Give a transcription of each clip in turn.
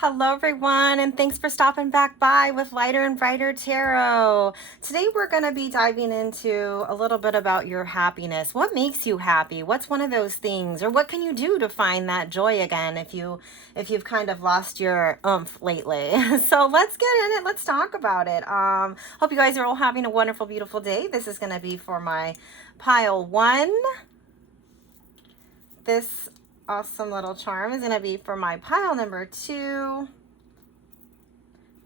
Hello, everyone, and thanks for stopping back by with Lighter and Brighter Tarot. Today, we're going to be diving into a little bit about your happiness. What makes you happy? What's one of those things, or what can you do to find that joy again if you've kind of lost your oomph lately? So let's get in it. Let's talk about it. Hope you guys are all having a wonderful, beautiful day. This is going to be for my pile one. This awesome little charm is going to be for my pile number two.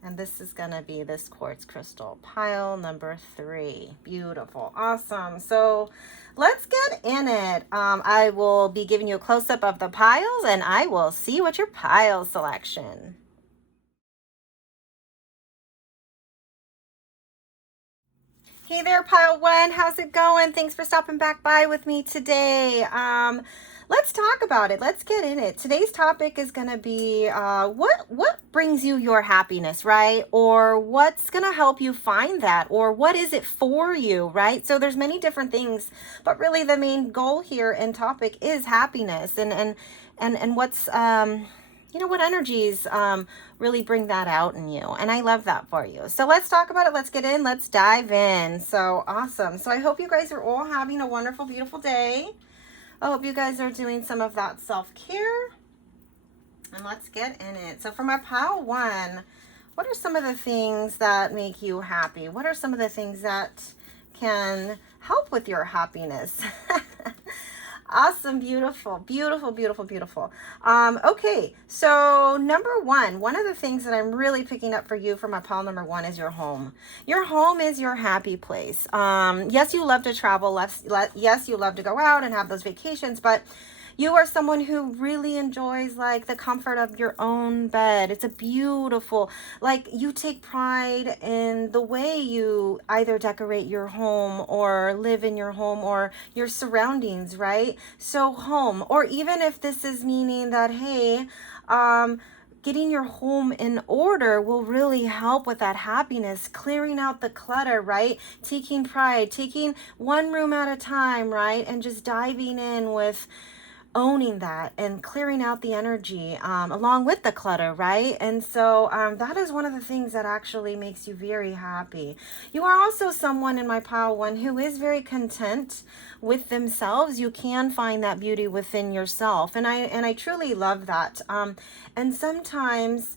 And this is going to be this quartz crystal, pile number three. Beautiful. Awesome. So let's get in it. I will be giving you a close-up of the piles, and I will see what your pile selection. Hey there, pile one. How's it going? Thanks for stopping back by with me today. Let's talk about it. Let's get in it. Today's topic is going to be what brings you your happiness, right? Or what's going to help you find that? Or what is it for you, right? So there's many different things, but really the main goal here and topic is happiness and what's what energies really bring that out in you. And I love that for you. So let's talk about it. Let's get in. Let's dive in. So awesome. So I hope you guys are all having a wonderful, beautiful day. I hope you guys are doing some of that self-care. And let's get in it. So for my pile one, what are some of the things that make you happy? What are some of the things that can help with your happiness? Awesome, beautiful, beautiful, beautiful, beautiful. Okay, so number one of the things that I'm really picking up for you for my pile number one is your home. Your home is your happy place. Yes, you love to travel. Yes, you love to go out and have those vacations, but you are someone who really enjoys like the comfort of your own bed. It's a beautiful, like you take pride in the way you either decorate your home or live in your home or your surroundings, right? So home, or even if this is meaning that, hey, getting your home in order will really help with that happiness, clearing out the clutter, right? Taking pride, taking one room at a time, right? And just diving in with owning that and clearing out the energy along with the clutter, right? And so that is one of the things that actually makes you very happy. You are also someone in my pile one who is very content with themselves. You can find that beauty within yourself, and I truly love that. And sometimes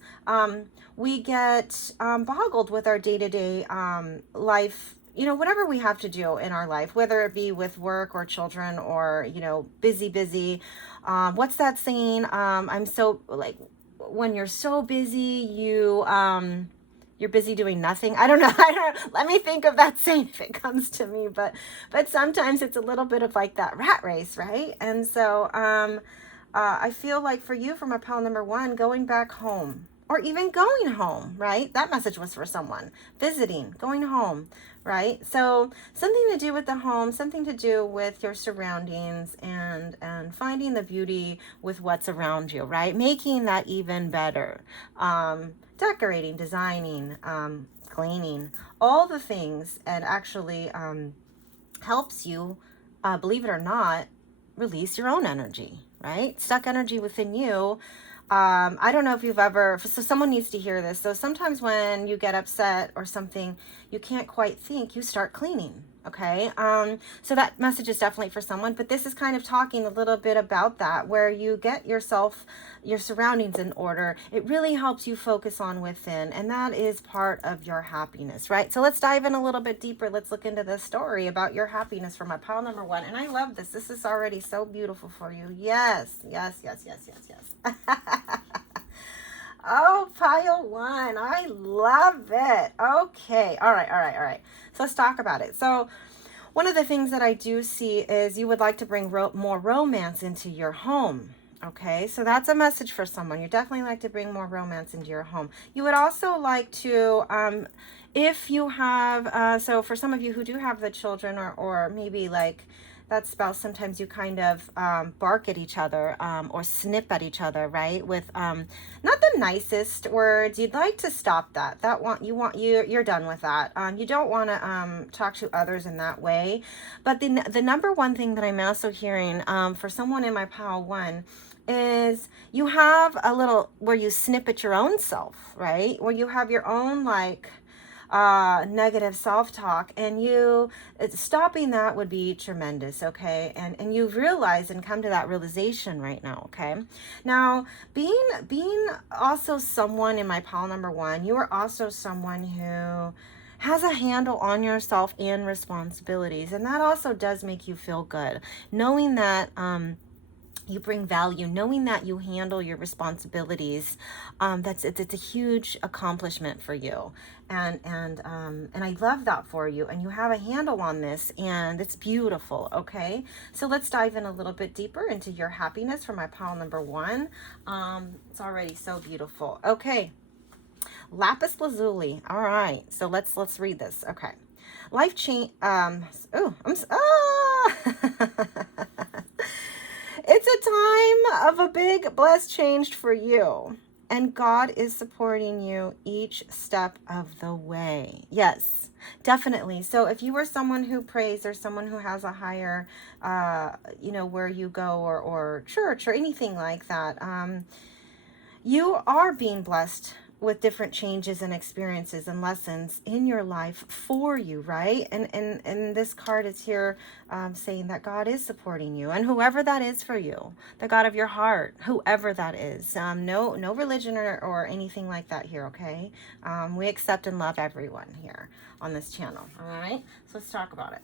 we get boggled with our day-to-day life, whatever we have to do in our life, whether it be with work or children or, busy. What's that saying? I'm so like, when you're so busy, you're busy doing nothing. I don't know. Let me think of that saying if it comes to me, but sometimes it's a little bit of like that rat race, right? And so, I feel like for you, for my pile number one, going back home, or even going home, right? That message was for someone visiting, going home, right? So something to do with the home, something to do with your surroundings and finding the beauty with what's around you, right? Making that even better. Decorating, designing, cleaning, all the things, and actually helps you, believe it or not, release your own energy, right? Stuck energy within you. I don't know if you've ever, so someone needs to hear this. So sometimes when you get upset or something, you can't quite think, you start cleaning. Okay. So that message is definitely for someone, but this is kind of talking a little bit about that, where you get yourself, your surroundings in order. It really helps you focus on within, and that is part of your happiness, right? So let's dive in a little bit deeper. Let's look into this story about your happiness from my pile number one. And I love this. This is already so beautiful for you. Yes. Oh, pile one. I love it. Okay. All right. So let's talk about it. So one of the things that I do see is you would like to bring more romance into your home. Okay, so that's a message for someone. You definitely like to bring more romance into your home. You would also like to, if you have, so for some of you who do have the children, or maybe like that spouse, sometimes you kind of bark at each other or snip at each other, right? With not the nicest words. You'd like to stop that. You're done with that. You don't want to talk to others in that way. But the number one thing that I'm also hearing for someone in my pile one is you have a little where you snip at your own self, right? Where you have your own like negative self-talk, and stopping that would be tremendous. Okay, and you've realized and come to that realization right now. Okay, now being also someone in my pile number one, you are also someone who has a handle on yourself and responsibilities, and that also does make you feel good, knowing that you bring value, knowing that you handle your responsibilities. It's a huge accomplishment for you, and I love that for you, and you have a handle on this, and it's beautiful. Okay, so let's dive in a little bit deeper into your happiness for my pile number one. It's already so beautiful. Okay, lapis lazuli. All right, so let's read this. Okay, life change. Oh, It's a time of a big blessed change for you, and God is supporting you each step of the way. Yes, definitely. So if you are someone who prays, or someone who has a higher, where you go, or church or anything like that, you are being blessed with different changes and experiences and lessons in your life for you, right? And this card is here saying that God is supporting you, and whoever that is for you, the God of your heart, whoever that is. No religion or anything like that here. Okay, we accept and love everyone here on this channel. All right, so let's talk about it.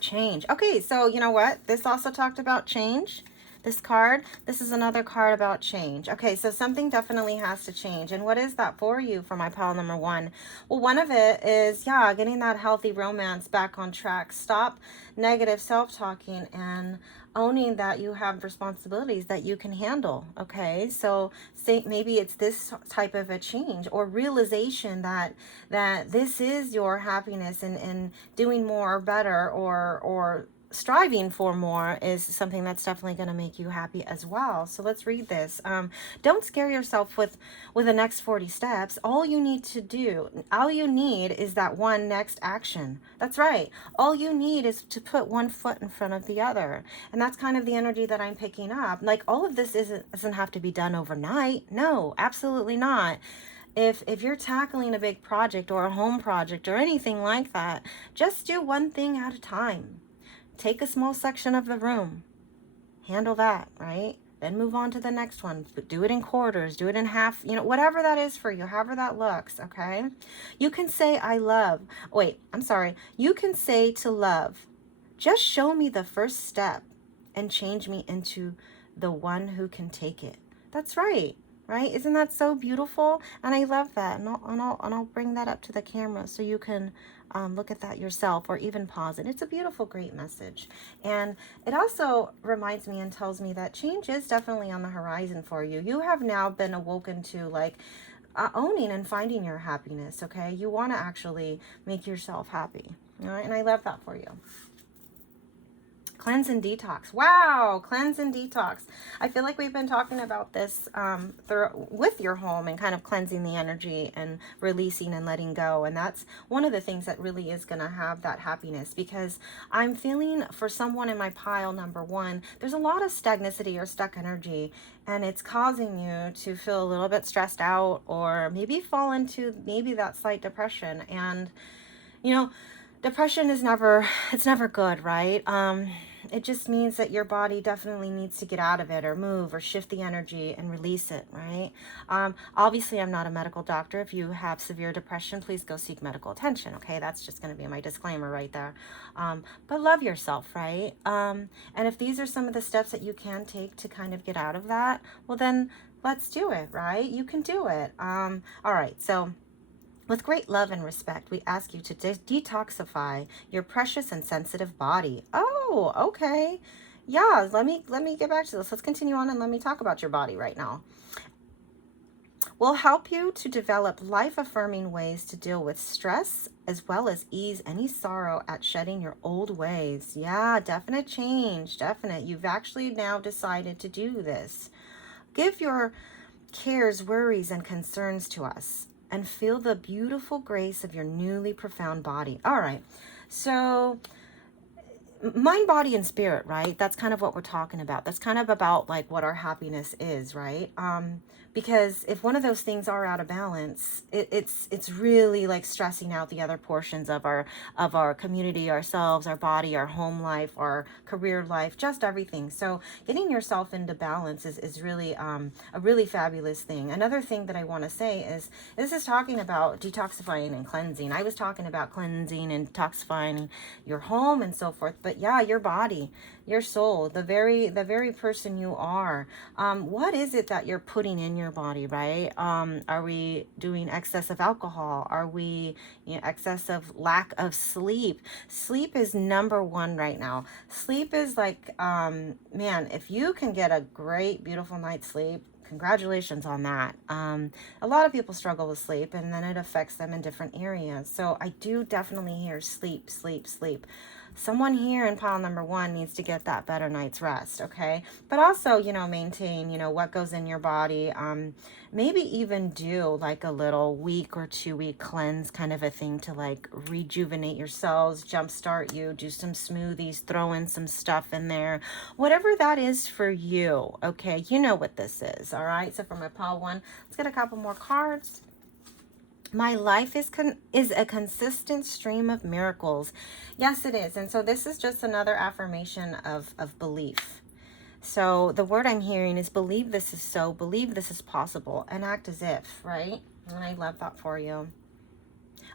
Change. Okay, so you know what? This also talked about change. This card, this is another card about change. Okay, so something definitely has to change. And what is that for you for my pile number one? Well, one of it is, yeah, getting that healthy romance back on track. Stop negative self-talking and owning that you have responsibilities that you can handle. Okay, so say maybe it's this type of a change or realization that this is your happiness, and doing more or better, or striving for more is something that's definitely going to make you happy as well. So let's read this. Don't scare yourself with the next 40 steps. All you need is that one next action. That's right. All you need is to put one foot in front of the other. And that's kind of the energy that I'm picking up. Like, all of this doesn't have to be done overnight. No, absolutely not. If you're tackling a big project or a home project or anything like that, just do one thing at a time. Take a small section of the room, handle that, right? Then move on to the next one. Do it in quarters, do it in half, whatever that is for you, however that looks. Okay, you can say you can say to love, just show me the first step and change me into the one who can take it. That's right. Right? Isn't that so beautiful? And I love that. And I'll bring that up to the camera so you can look at that yourself, or even pause it. It's a beautiful, great message. And it also reminds me and tells me that change is definitely on the horizon for you. You have now been awoken to owning and finding your happiness. Okay, you want to actually make yourself happy. All right, and I love that for you. Cleanse and detox. Wow, cleanse and detox. I feel like we've been talking about this with your home, and kind of cleansing the energy and releasing and letting go. And that's one of the things that really is going to have that happiness, because I'm feeling for someone in my pile number one, there's a lot of stagnicity or stuck energy, and it's causing you to feel a little bit stressed out, or maybe fall into maybe that slight depression. And depression is never good, right? It just means that your body definitely needs to get out of it, or move, or shift the energy and release it, right? Obviously, I'm not a medical doctor. If you have severe depression, please go seek medical attention, okay? That's just going to be my disclaimer right there. But love yourself, right? And if these are some of the steps that you can take to kind of get out of that, well, then let's do it, right? You can do it. All right, so with great love and respect, we ask you to detoxify your precious and sensitive body. Oh, okay. Yeah, let me get back to this. Let's continue on, and let me talk about your body right now. We'll help you to develop life-affirming ways to deal with stress, as well as ease any sorrow at shedding your old ways. Yeah, definite change, definite. You've actually now decided to do this. Give your cares, worries, and concerns to us, and feel the beautiful grace of your newly profound body. All right, so mind, body, and spirit, right? That's kind of what we're talking about. That's kind of about like what our happiness is, right? Because if one of those things are out of balance, it's really like stressing out the other portions of our community, ourselves, our body, our home life, our career life, just everything. So getting yourself into balance is really a really fabulous thing. Another thing that I want to say is this is talking about detoxifying and cleansing. I was talking about cleansing and detoxifying your home and so forth, but yeah, your body, your soul, the very person you are. What is it that you're putting in your body, right? Are we doing excess of alcohol? Are we, excessive lack of sleep? Sleep is number one right now. Sleep is like, man, if you can get a great, beautiful night's sleep, congratulations on that. A lot of people struggle with sleep, and then it affects them in different areas. So I do definitely hear sleep, sleep, sleep. Someone here in pile number one needs to get that better night's rest, okay? But also, maintain, what goes in your body. Maybe even do like a little week or 2 week cleanse kind of a thing to like rejuvenate your cells, jumpstart you, do some smoothies, throw in some stuff in there, whatever that is for you, okay? You know what this is, all right? So for my pile one, let's get a couple more cards. My life is a consistent stream of miracles. Yes, it is. And so this is just another affirmation of belief. So the word I'm hearing is believe this is so, believe this is possible, and act as if, right? And I love that for you.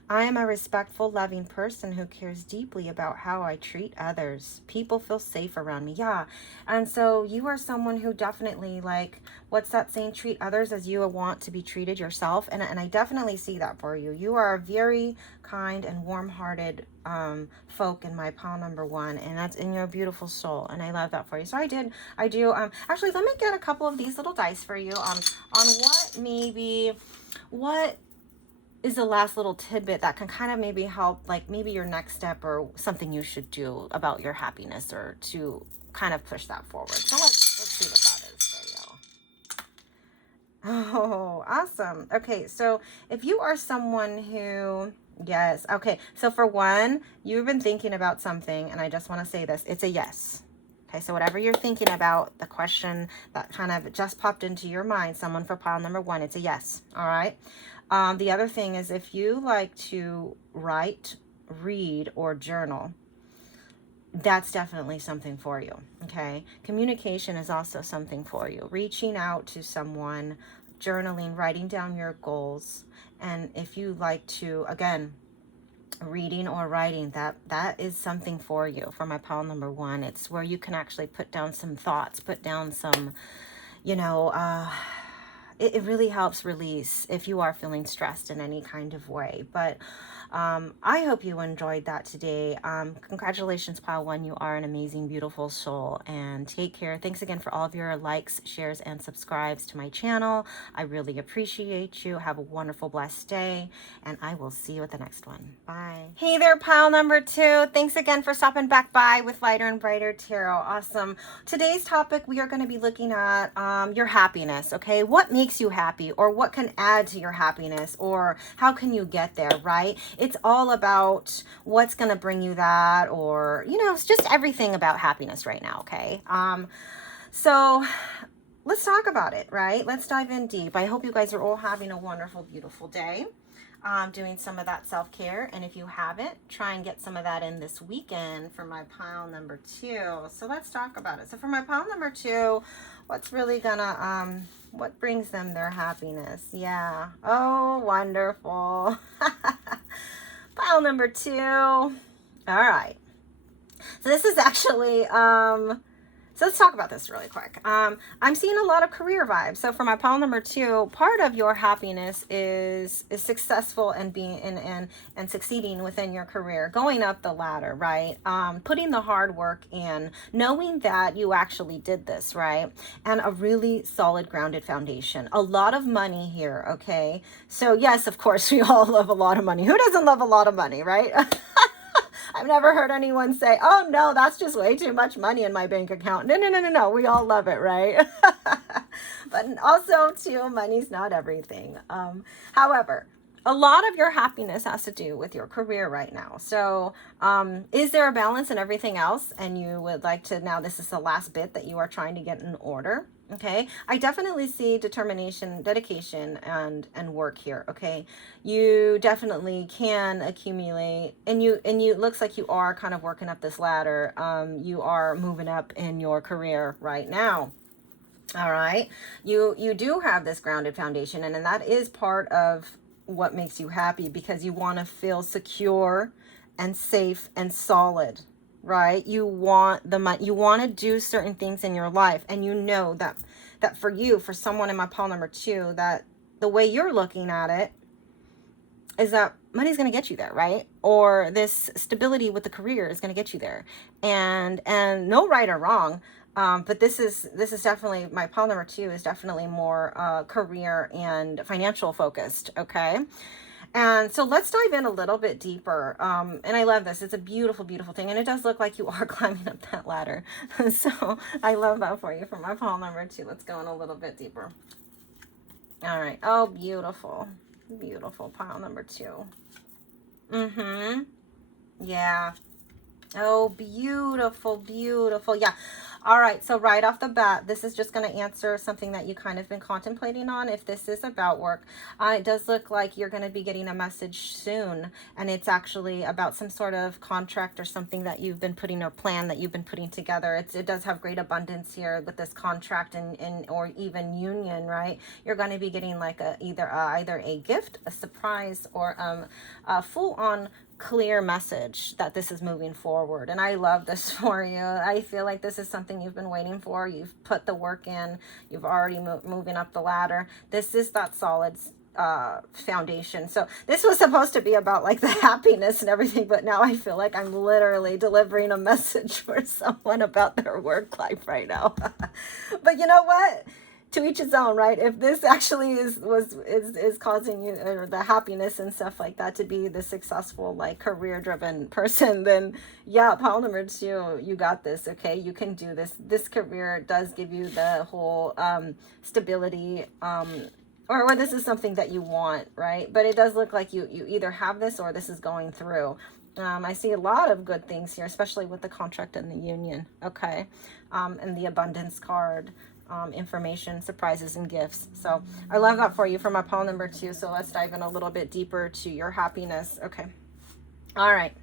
I am a respectful, loving person who cares deeply about how I treat others. People feel safe around me. Yeah. And so you are someone who definitely, like, what's that saying? Treat others as you want to be treated yourself. And I definitely see that for you. You are a very kind and warm-hearted folk in my pile number one, and that's in your beautiful soul. And I love that for you. So I do, actually, let me get a couple of these little dice for you on what is the last little tidbit that can kind of maybe help, like maybe your next step or something you should do about your happiness or to kind of push that forward. So let's see what that is for you. Oh, awesome. Okay, so if you are someone who, yes, okay, so for one, you've been thinking about something, and I just want to say this, it's a yes. Okay, so whatever you're thinking about, the question that kind of just popped into your mind, someone for pile number one, it's a yes, all right? The other thing is, if you like to write, read, or journal, that's definitely something for you, okay? Communication is also something for you. Reaching out to someone, journaling, writing down your goals, and if you like to, again, reading or writing, that is something for you. For my pile number one, it's where you can actually put down some thoughts, put down some, it really helps release if you are feeling stressed in any kind of way. But I hope you enjoyed that today. Congratulations, pile one. You are an amazing, beautiful soul, and take care. Thanks again for all of your likes, shares, and subscribes to my channel. I really appreciate you. Have a wonderful, blessed day, and I will see you at the next one. Bye. Hey there, pile number two. Thanks again for stopping back by with Lighter and Brighter Tarot. Awesome. Today's topic, we are going to be looking at your happiness, okay? What makes you happy, or what can add to your happiness, or how can you get there, right? It's all about what's going to bring you that, or, it's just everything about happiness right now, okay? So let's talk about it, right? Let's dive in deep. I hope you guys are all having a wonderful, beautiful day. Doing some of that self-care, and if you haven't, try and get some of that in this weekend for my pile number two. So let's talk about it. So for my pile number two, what's really gonna what brings them their happiness? Yeah. Oh, wonderful. Pile number two. All right. So this is actually so let's talk about this really quick. I'm seeing a lot of career vibes. So for my pile number two, part of your happiness is successful and being and succeeding within your career, going up the ladder, right? Putting the hard work in, knowing that you actually did this, right? And a really solid, grounded foundation. A lot of money here, okay? So yes, of course, we all love a lot of money. Who doesn't love a lot of money, right? I've never heard anyone say, oh no, that's just way too much money in my bank account. No. We all love it, right? But also too, money's not everything. However, a lot of your happiness has to do with your career right now. So, is there a balance in everything else? And you would like to, now this is the last bit that you are trying to get in order. Okay. I definitely see determination, dedication, and work here. Okay. You definitely can accumulate, and you, it looks like you are kind of working up this ladder. You are moving up in your career right now. All right. You do have this grounded foundation, and that is part of what makes you happy, because you want to feel secure and safe and solid, right? You want the money, you want to do certain things in your life, and you know that for you, for someone in my pile number 2, that the way you're looking at it is that money's going to get you there, right? Or this stability with the career is going to get you there. And no right or wrong. But this is definitely, my pile number 2 is definitely more career and financial focused. Okay. And so let's dive in a little bit deeper. And I love this. It's a beautiful, beautiful thing. And it does look like you are climbing up that ladder. So I love that for you. For my pile number 2, let's go in a little bit deeper. All right. Oh, beautiful. Beautiful pile number 2. Mm-hmm. Yeah. Oh, beautiful, beautiful. Yeah. All right. So right off the bat, this is just going to answer something that you kind of been contemplating on. If this is about work, it does look like you're going to be getting a message soon. And it's actually about some sort of contract or something that you've been putting, or plan that you've been putting together. It does have great abundance here with this contract and or even union, right? You're going to be getting like either a gift, a surprise, or a full on clear message that this is moving forward. And I love this for you. I feel like this is something you've been waiting for. You've put the work in. You've already moving up the ladder. This is that solid foundation. So this was supposed to be about like the happiness and everything, but now I feel like I'm literally delivering a message for someone about their work life right now. But you know what? To each his own, right? If this actually is causing you, or the happiness and stuff like that, to be the successful, like, career driven person, then yeah, pile number 2, you got this. Okay, you can do this. This career does give you the whole stability, or this is something that you want, right? But it does look like you either have this or this is going through. I see a lot of good things here, especially with the contract and the union. Okay, and the abundance card. Information, surprises, and gifts. So I love that for you for my pile number 2. So let's dive in a little bit deeper to your happiness. Okay. All right.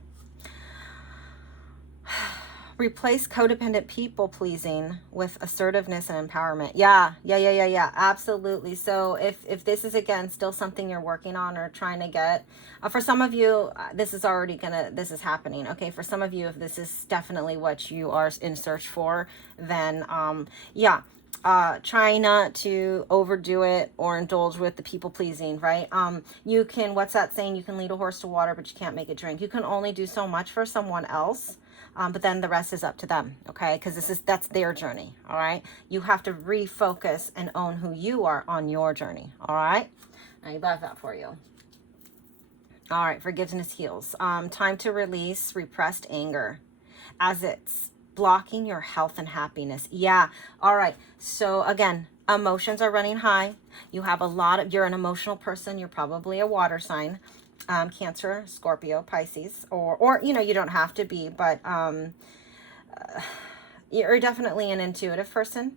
Replace codependent people pleasing with assertiveness and empowerment. Yeah. Absolutely. So if this is, again, still something you're working on or trying to get, for some of you, this is happening. Okay. For some of you, if this is definitely what you are in search for, then yeah. Try not to overdo it or indulge with the people pleasing, right? You can, what's that saying? You can lead a horse to water, but you can't make it drink. You can only do so much for someone else, but then the rest is up to them, okay? Because that's their journey, all right? You have to refocus and own who you are on your journey, all right? I love that for you. All right, forgiveness heals. Time to release repressed anger, as it's blocking your health and happiness. Yeah. All right. So again, emotions are running high. You have you're an emotional person. You're probably a water sign, Cancer, Scorpio, Pisces, or, you don't have to be, but, you're definitely an intuitive person.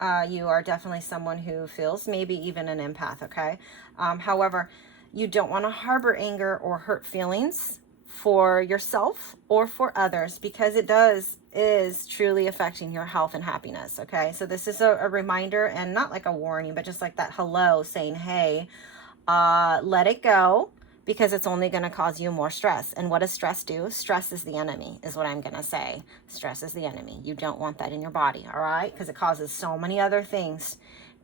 You are definitely someone who feels, maybe even an empath. Okay. However, you don't want to harbor anger or hurt feelings for yourself or for others, because it is truly affecting your health and happiness. Okay. So this is a reminder, and not like a warning, but just like that hello saying, hey, let it go, because it's only going to cause you more stress. And what does stress do? Stress is the enemy, is what I'm going to say. Stress is the enemy. You don't want that in your body. All right. Because it causes so many other things.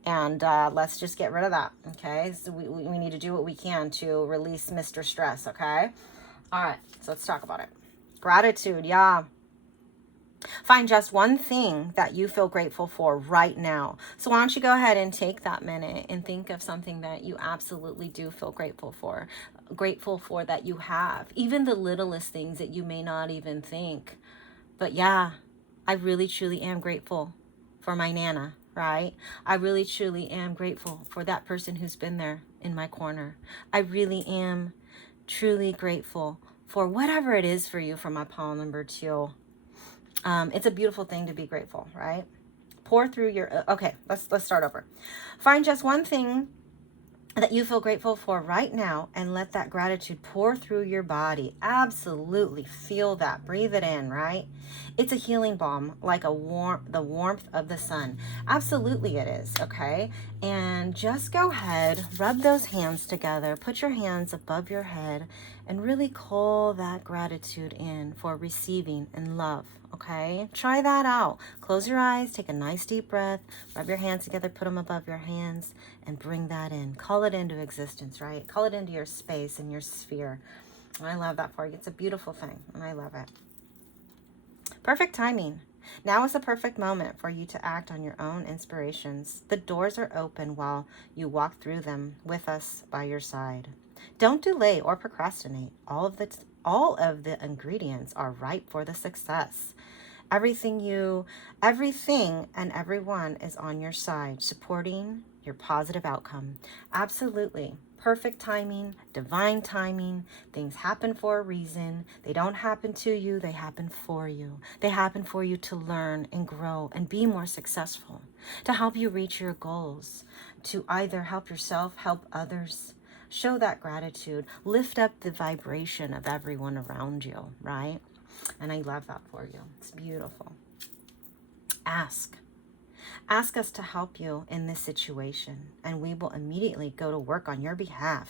And let's just get rid of that. Okay. So we need to do what we can to release Mr. Stress. Okay. All right, so let's talk about it. Gratitude, yeah. Find just one thing that you feel grateful for right now. So why don't you go ahead and take that minute and think of something that you absolutely do feel grateful for that you have. Even the littlest things that you may not even think. But yeah, I really, truly am grateful for my Nana, right? I really truly am grateful for that person who's been there in my corner. I really am truly grateful for whatever it is for you for my pile number 2. It's a beautiful thing to be grateful, right? Pour through your, okay, let's start over. Find just one thing that you feel grateful for right now and let that gratitude pour through your body. Absolutely feel that. Breathe it in, right? It's a healing balm, like the warmth of the sun. Absolutely it is, okay? And just go ahead, rub those hands together, put your hands above your head, and really call that gratitude in for receiving and love, okay? Try that out. Close your eyes, take a nice deep breath, rub your hands together, put them above your hands, and bring that in. Call it into existence, right? Call it into your space and your sphere. And I love that for you. It's a beautiful thing, and I love it. Perfect timing. Now is the perfect moment for you to act on your own inspirations. The doors are open while you walk through them with us by your side. Don't delay or procrastinate. All of the ingredients are ripe for the success. Everything and everyone is on your side, supporting your positive outcome. Absolutely. Perfect timing, divine timing. Things happen for a reason. They don't happen to you, they happen for you. They happen for you to learn and grow and be more successful, to help you reach your goals, to either help yourself, help others. Show that gratitude. Lift up the vibration of everyone around you, right? And I love that for you. It's beautiful. Ask. Ask us to help you in this situation, and we will immediately go to work on your behalf.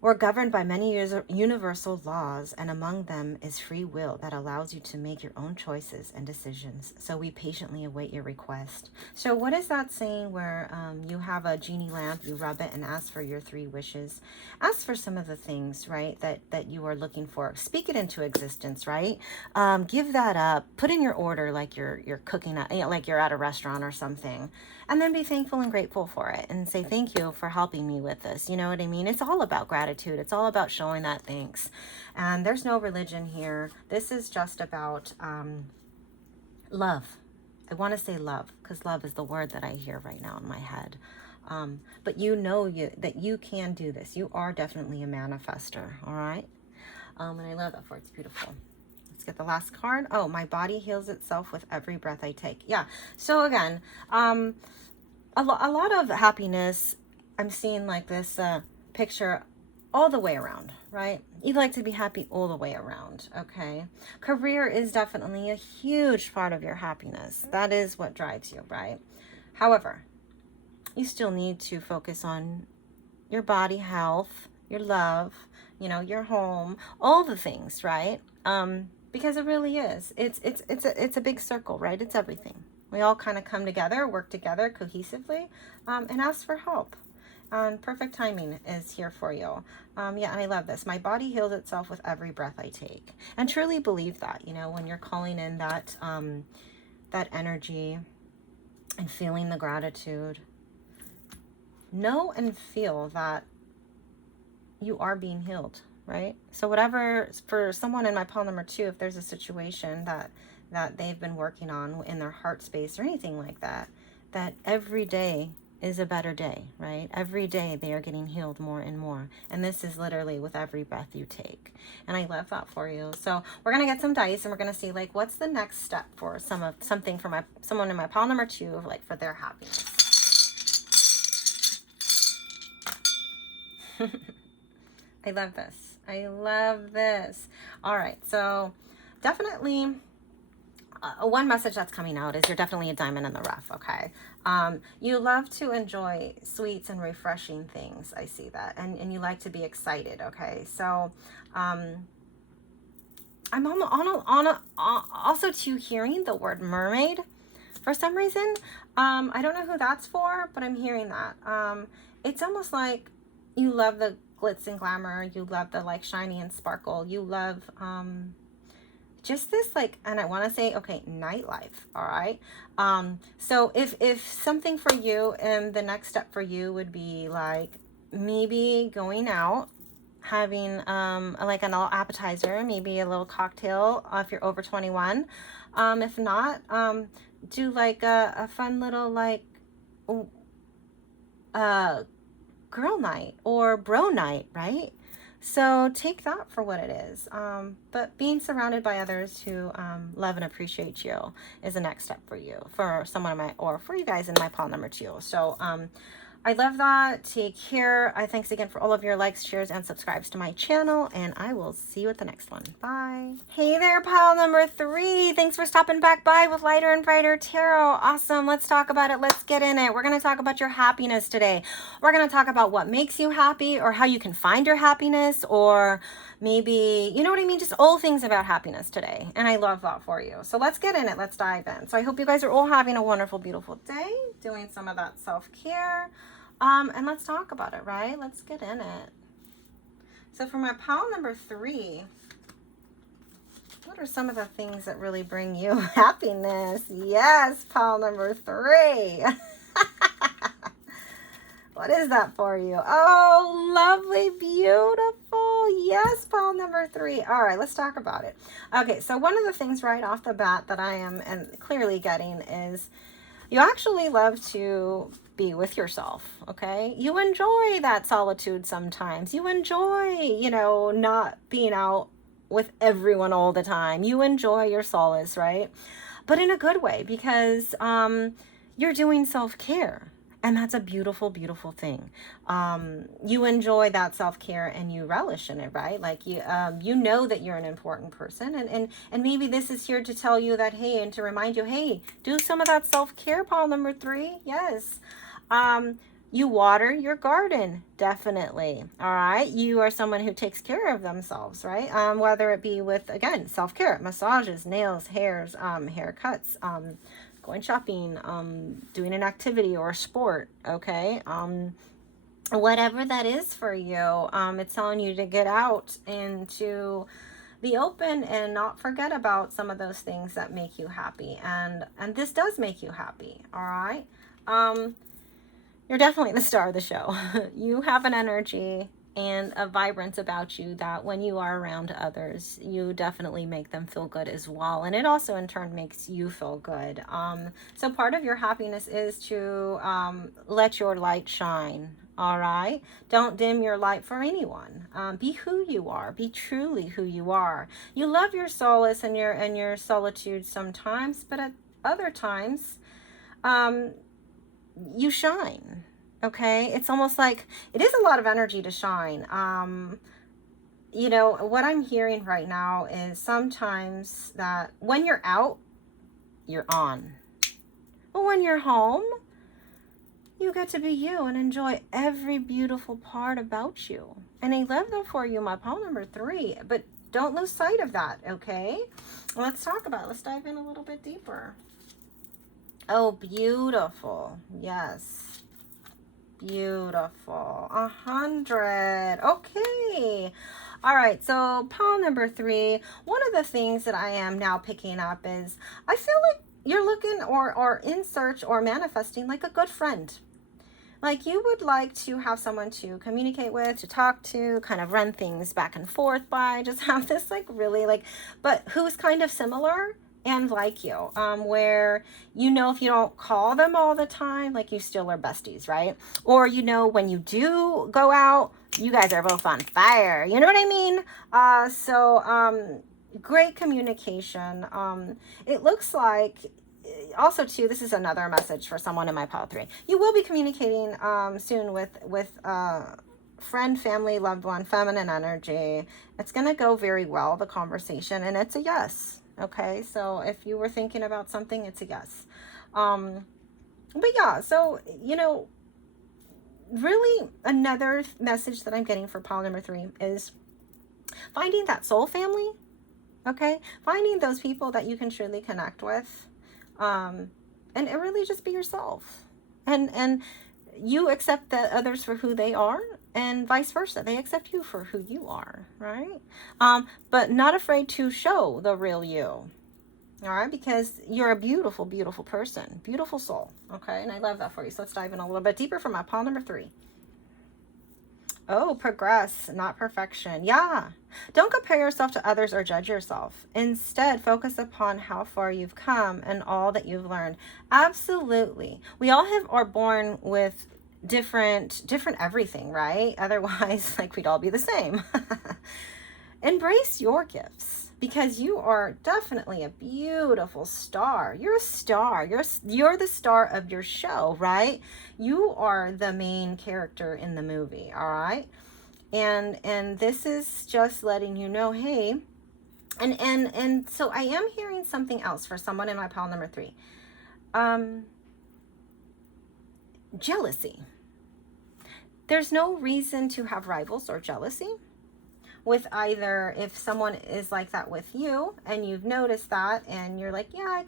We're governed by many universal laws, and among them is free will that allows you to make your own choices and decisions. So we patiently await your request. So what is that saying where you have a genie lamp, you rub it and ask for your 3 wishes? Ask for some of the things, right, that you are looking for. Speak it into existence, right? Give that up. Put in your order like you're cooking, like you're at a restaurant or something. And then be thankful and grateful for it and say, thank you for helping me with this. You know what I mean? It's all about gratitude. It's all about showing that thanks. And there's no religion here. This is just about love. I want to say love because love is the word that I hear right now in my head. But you know that you can do this. You are definitely a manifester, all right? And I love that for it. It's beautiful. Let's get the last card. Oh, my body heals itself with every breath I take. Yeah. So again, a lot of happiness. I'm seeing like this picture all the way around, right? You'd like to be happy all the way around, okay? Career is definitely a huge part of your happiness. That is what drives you, right? However, you still need to focus on your body health, your love, your home, all the things, right? Because it really is. It's a big circle, right? It's everything. We all kind of come together, work together cohesively, and ask for help. And perfect timing is here for you. Yeah, and I love this. My body heals itself with every breath I take. And truly believe that, when you're calling in that energy and feeling the gratitude, know and feel that you are being healed, right? So whatever, for someone in my pile number 2, if there's a situation that they've been working on in their heart space or anything like that, that every day is a better day, right? Every day they are getting healed more and more. And this is literally with every breath you take. And I love that for you. So we're going to get some dice and we're going to see like what's the next step for something for someone in my pile number 2, like for their happiness. I love this. I love this. All right. So definitely one message that's coming out is you're definitely a diamond in the rough. Okay. You love to enjoy sweets and refreshing things. I see that. And you like to be excited. Okay. So, I'm also too hearing the word mermaid for some reason. I don't know who that's for, but I'm hearing that. It's almost like you love the glitz and glamour. You love the like shiny and sparkle. You love, just this like, and I want to say, okay, nightlife. All right. So if something for you and the next step for you would be like maybe going out, having like an all appetizer, maybe a little cocktail if you're over 21. If not, do like a fun little like girl night or bro night, right? So take that for what it is. But being surrounded by others who love and appreciate you is the next step for you, for someone in my, or for you guys in my pile number 2. So I love that. Take care. Thanks again for all of your likes, shares, and subscribes to my channel, and I will see you at the next one. Bye. Hey there, pile number 3. Thanks for stopping back by with Lighter and Brighter Tarot. Awesome. Let's talk about it. Let's get in it. We're going to talk about your happiness today. We're going to talk about what makes you happy, or how you can find your happiness, or maybe, you know what I mean? Just all things about happiness today. And I love that for you. So let's get in it. Let's dive in. So I hope you guys are all having a wonderful, beautiful day, doing some of that self-care. And let's talk about it, right? Let's get in it. So for my pile number 3, what are some of the things that really bring you happiness? Yes, pile number 3. What is that for you? Oh, lovely, beautiful. Yes, pile number 3. All right, let's talk about it. Okay, so one of the things right off the bat that I am clearly getting is you actually love to be with yourself, okay? You enjoy that solitude sometimes. You enjoy, you know, not being out with everyone all the time. You enjoy your solace, right? But in a good way, because you're doing self-care. And that's a beautiful, beautiful thing. You enjoy that self-care and you relish in it, right? Like you know that you're an important person. And maybe this is here to tell you that, hey, and to remind you, hey, do some of that self-care, pile number 3. Yes. You water your garden, definitely. All right. You are someone who takes care of themselves, right? Whether it be with, again, self-care, massages, nails, hairs, haircuts, going shopping, doing an activity or a sport, okay? Whatever that is for you, it's telling you to get out into the open and not forget about some of those things that make you happy. And this does make you happy, all right? You're definitely the star of the show. You have an energy and a vibrance about you that when you are around others, you definitely make them feel good as well. And it also in turn makes you feel good. So part of your happiness is to let your light shine. All right. Don't dim your light for anyone. Be who you are. Be truly who you are. You love your solace and your solitude sometimes, but at other times, you shine. Okay, it's almost like it is a lot of energy to shine. You know, what I'm hearing right now is sometimes that when you're out, you're on. But when you're home, you get to be you and enjoy every beautiful part about you. And I love that for you, my pile number 3. But don't lose sight of that, okay? Let's talk about it. Let's dive in a little bit deeper. Oh, beautiful. Yes. Beautiful. 100. Okay. All right. So pile number 3, one of the things that I am now picking up is I feel like you're looking or in search or manifesting like a good friend. Like you would like to have someone to communicate with, to talk to, kind of run things back and forth by, just have this like really like, but who's kind of similar and like you, where, you know, if you don't call them all the time, like you still are besties, right? Or, you know, when you do go out, you guys are both on fire. You know what I mean? So great communication. It looks like, also too, this is another message for someone in my pile 3. You will be communicating soon with friend, family, loved one, feminine energy. It's going to go very well, the conversation, and it's a yes. Okay, so if you were thinking about something, it's a yes. But yeah, so, you know, really another message that I'm getting for pile number 3 is finding that soul family, okay? Finding those people that you can truly connect with, and really just be yourself. And you accept the others for who they are, and vice versa. They accept you for who you are, right? But not afraid to show the real you, all right? Because you're a beautiful, beautiful person, beautiful soul, okay? And I love that for you. So let's dive in a little bit deeper for my pile number 3. Oh, progress, not perfection. Yeah. Don't compare yourself to others or judge yourself. Instead, focus upon how far you've come and all that you've learned. Absolutely. We all are born with different everything, right? Otherwise, like, we'd all be the same. Embrace your gifts because you are definitely a beautiful star. You're a star. You're the star of your show, right? You are the main character in the movie, all right? And this is just letting you know, hey, and so I am hearing something else for someone in my pile number 3. Jealousy. There's no reason to have rivals or jealousy with either. If someone is like that with you and you've noticed that and you're like, yeah,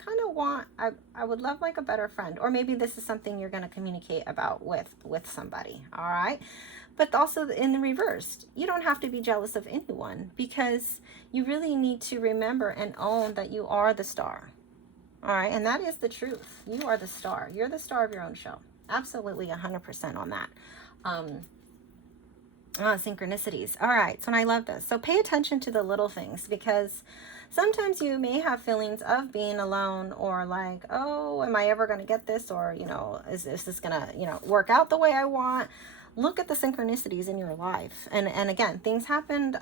I would love like a better friend, or maybe this is something you're going to communicate about with somebody, all right? But also in the reverse, you don't have to be jealous of anyone, because you really need to remember and own that you are the star, all right? And that is the truth. You are the star. You're the star of your own show. Absolutely 100% on that. Synchronicities. All right. So, and I love this. So pay attention to the little things, because sometimes you may have feelings of being alone, or like, oh, am I ever going to get this? Or, is this going to, work out the way I want? Look at the synchronicities in your life. And again, things happen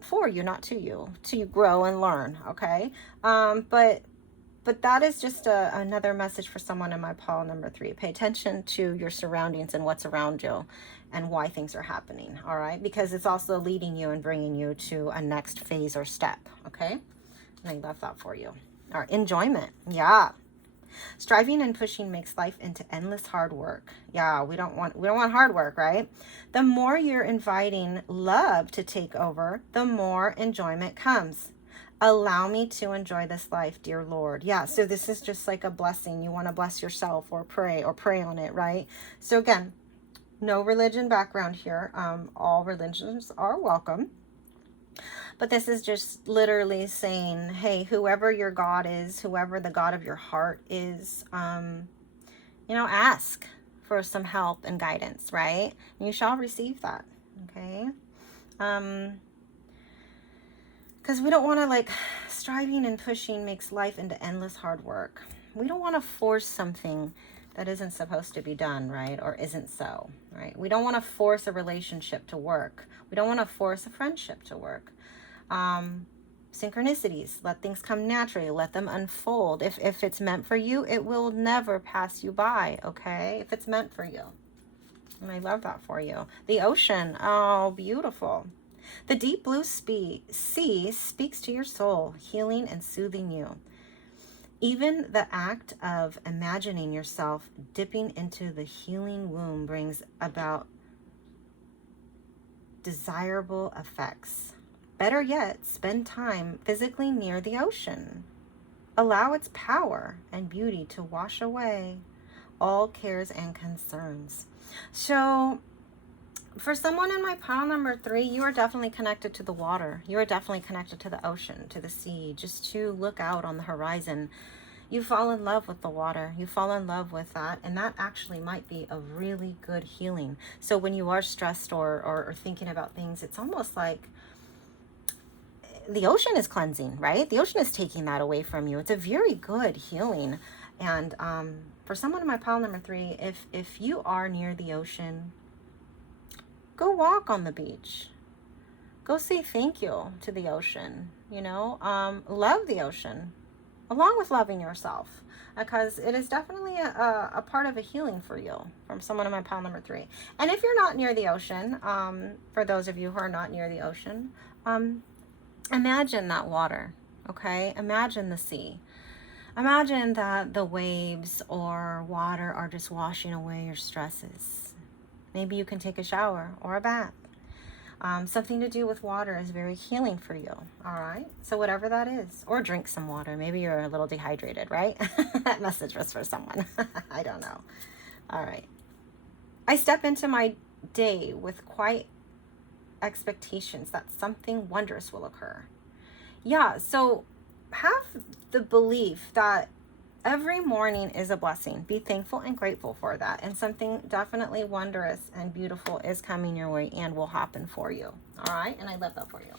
for you, not to you, to grow and learn. Okay. But that is just another message for someone in my pile number 3. Pay attention to your surroundings and what's around you and why things are happening, all right? Because it's also leading you and bringing you to a next phase or step, okay? And I love that for you. All right, enjoyment. Yeah. Striving and pushing makes life into endless hard work. Yeah, we don't want hard work, right? The more you're inviting love to take over, the more enjoyment comes. Allow me to enjoy this life, dear Lord. Yeah, so this is just like a blessing. You want to bless yourself or pray on it, right? So again, no religion background here. All religions are welcome. But this is just literally saying, hey, whoever your God is, whoever the God of your heart is, ask for some help and guidance, right? And you shall receive that, okay? Because we don't want to, striving and pushing makes life into endless hard work. We don't want to force something that isn't supposed to be done, right? Or isn't so, right? We don't want to force a relationship to work. We don't want to force a friendship to work. Synchronicities, let things come naturally, let them unfold. If it's meant for you, it will never pass you by, okay? If it's meant for you. And I love that for you. The ocean, oh, beautiful. The deep blue sea speaks to your soul, healing and soothing you. Even the act of imagining yourself dipping into the healing womb brings about desirable effects. Better yet, spend time physically near the ocean. Allow its power and beauty to wash away all cares and concerns. So, for someone in my pile number 3, you are definitely connected to the water. You are definitely connected to the ocean, to the sea, just to look out on the horizon. You fall in love with the water. You fall in love with that. And that actually might be a really good healing. So when you are stressed or thinking about things, it's almost like the ocean is cleansing, right? The ocean is taking that away from you. It's a very good healing. And for someone in my pile number 3, if you are near the ocean, go walk on the beach. Go say thank you to the ocean, love the ocean along with loving yourself, because it is definitely a part of a healing for you, from someone in my pile number 3. And if you're not near the ocean, for those of you who are not near the ocean, imagine that water, okay? Imagine the sea. Imagine that the waves or water are just washing away your stresses. Maybe you can take a shower or a bath. Something to do with water is very healing for you, all right? So whatever that is, or drink some water. Maybe you're a little dehydrated, right? That message was for someone. I don't know. All right. I step into my day with quite expectations that something wondrous will occur. Yeah, so have the belief that Every morning is a blessing. Be thankful and grateful for that. And something definitely wondrous and beautiful is coming your way and will happen for you. All right. And I love that for you.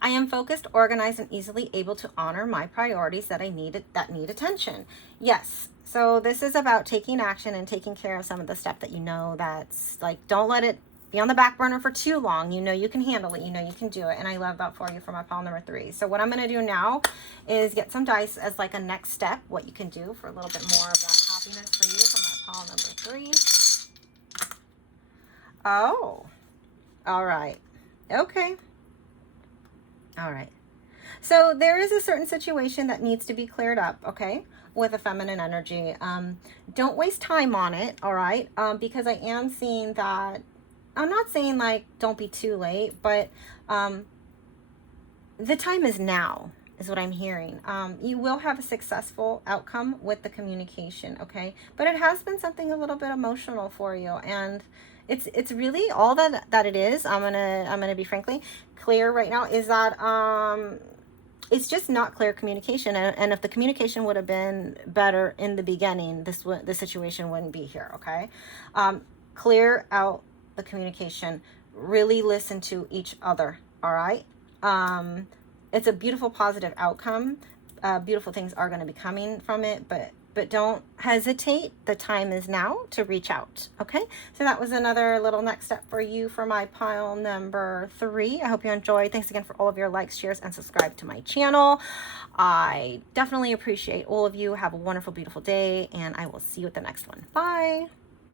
I am focused, organized, and easily able to honor my priorities that need attention. Yes. So this is about taking action and taking care of some of the stuff that you know that's like, don't let it be on the back burner for too long. You know you can handle it. You know you can do it. And I love that for you for my pile number 3. So what I'm going to do now is get some dice as like a next step, what you can do for a little bit more of that happiness for you for my pile number 3. Oh, all right. Okay. All right. So there is a certain situation that needs to be cleared up, okay, with a feminine energy. Don't waste time on it, all right, because I am seeing that, I'm not saying like don't be too late, but the time is now is what I'm hearing. You will have a successful outcome with the communication, okay, but it has been something a little bit emotional for you, and it's really all that it is. I'm gonna be frankly clear right now, is that it's just not clear communication, and if the communication would have been better in the beginning, the situation wouldn't be here, okay? Clear out the communication, really listen to each other, all right? It's a beautiful positive outcome. Beautiful things are going to be coming from it, but don't hesitate. The time is now to reach out. Okay, so that was another little next step for you for my pile number 3. I hope you enjoyed. Thanks again for all of your likes, shares, and subscribe to my channel. I definitely appreciate all of you. Have a wonderful, beautiful day, and I will see you at the next one. Bye.